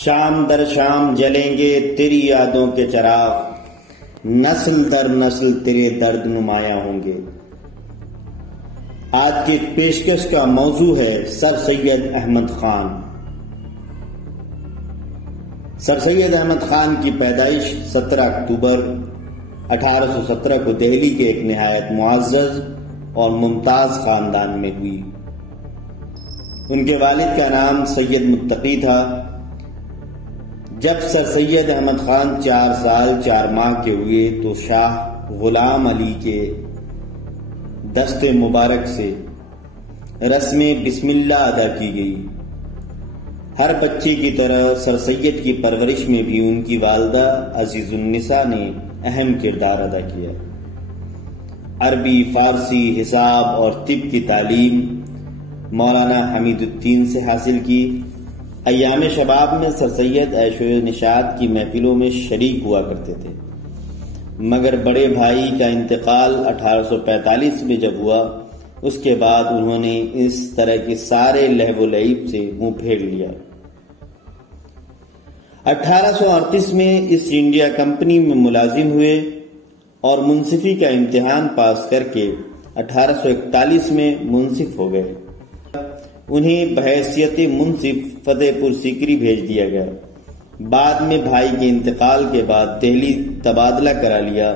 شام در شام جلیں گے تیری یادوں کے چراغ، نسل در نسل تیرے درد نمایاں ہوں گے۔ آج کی پیشکش کا موضوع ہے سر سید احمد خان۔ سر سید احمد خان کی پیدائش 17 اکتوبر 1817 کو دہلی کے ایک نہایت معزز اور ممتاز خاندان میں ہوئی۔ ان کے والد کا نام سید متقی تھا۔ جب سر سید احمد خان 4 سال 4 ماہ کے ہوئے تو شاہ غلام علی کے دست مبارک سے رسم بسم اللہ ادا کی گئی۔ ہر بچے کی طرح سر سید کی پرورش میں بھی ان کی والدہ عزیز النساء نے اہم کردار ادا کیا۔ عربی، فارسی، حساب اور طب کی تعلیم مولانا حمید الدین سے حاصل کی۔ ایام شباب میں سر سید عیش و نشاط کی محفلوں میں شریک ہوا کرتے تھے، مگر بڑے بھائی کا انتقال 1845 میں جب ہوا، اس کے بعد انہوں نے اس طرح کے سارے لہو و لعب سے منہ پھیر لیا۔ 1838 میں ایسٹ انڈیا کمپنی میں ملازم ہوئے اور منصفی کا امتحان پاس کر کے 1841 میں منصف ہو گئے۔ انہیں بحیثیت منصف فتح پور سیکری بھیج دیا گیا۔ بعد میں بھائی کے انتقال کے بعد دہلی تبادلہ کرا لیا۔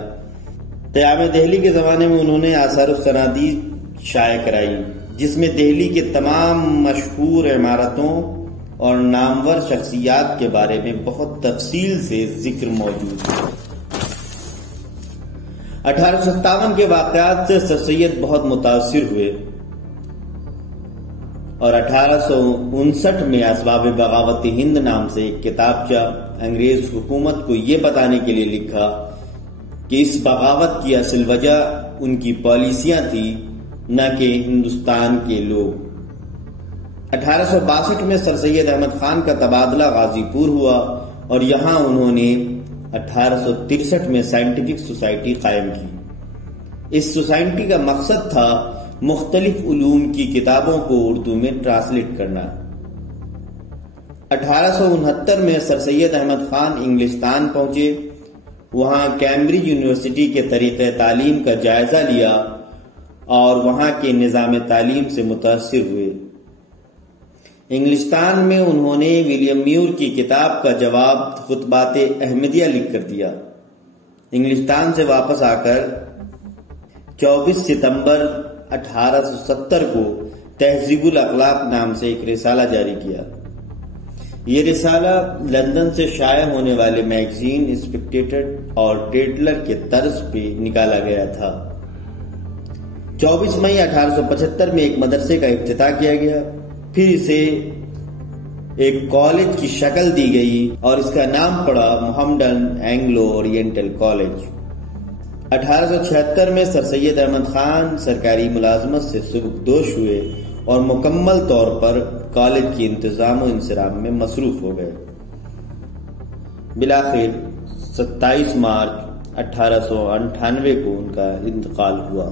قیام دہلی کے زمانے میں انہوں نے آثار الصنادید شائع کرائی، جس میں دہلی کے تمام مشہور عمارتوں اور نامور شخصیات کے بارے میں بہت تفصیل سے ذکر موجود ہے۔ 1857 کے واقعات سے سر سید بہت متاثر ہوئے اور 1859 میں اسباب بغاوت ہند نام سے ایک کتابچہ انگریز حکومت کو یہ بتانے کے لیے لکھا کہ اس بغاوت کی اصل وجہ ان کی پالیسیاں تھی، نہ کہ ہندوستان کے لوگ۔ 1862 میں سر سید احمد خان کا تبادلہ غازی پور ہوا اور یہاں انہوں نے 1863 میں سائنٹیفک سوسائٹی قائم کی۔ اس سوسائٹی کا مقصد تھا مختلف علوم کی کتابوں کو اردو میں ٹرانسلیٹ کرنا۔ 1869 میں سر سید احمد خان انگلستان پہنچے، وہاں کیمبرج یونیورسٹی کے طریقہ تعلیم کا جائزہ لیا اور وہاں کے نظام تعلیم سے متاثر ہوئے۔ انگلستان میں انہوں نے ولیم میور کی کتاب کا جواب خطبات احمدیہ لکھ کر دیا۔ انگلستان سے واپس آ کر 24 ستمبر 1870 کو تہذیب الاخلاق نام سے ایک رسالہ جاری کیا۔ یہ رسالہ لندن سے شائع ہونے والے میگزین اسپیکٹیٹر اور ٹیٹلر کے طرز پہ نکالا گیا تھا۔ 24 مئی 1875 میں ایک مدرسے کا افتتاح کیا گیا، پھر اسے ایک کالج کی شکل دی گئی اور اس کا نام پڑا محمڈن اینگلو اورینٹل کالج۔ 1876 میں سر سید احمد خان سرکاری ملازمت سے سبکدوش ہوئے اور مکمل طور پر کالج کی انتظام و انصرام میں مصروف ہو گئے۔ بالآخر 27 مارچ 1898 کو ان کا انتقال ہوا۔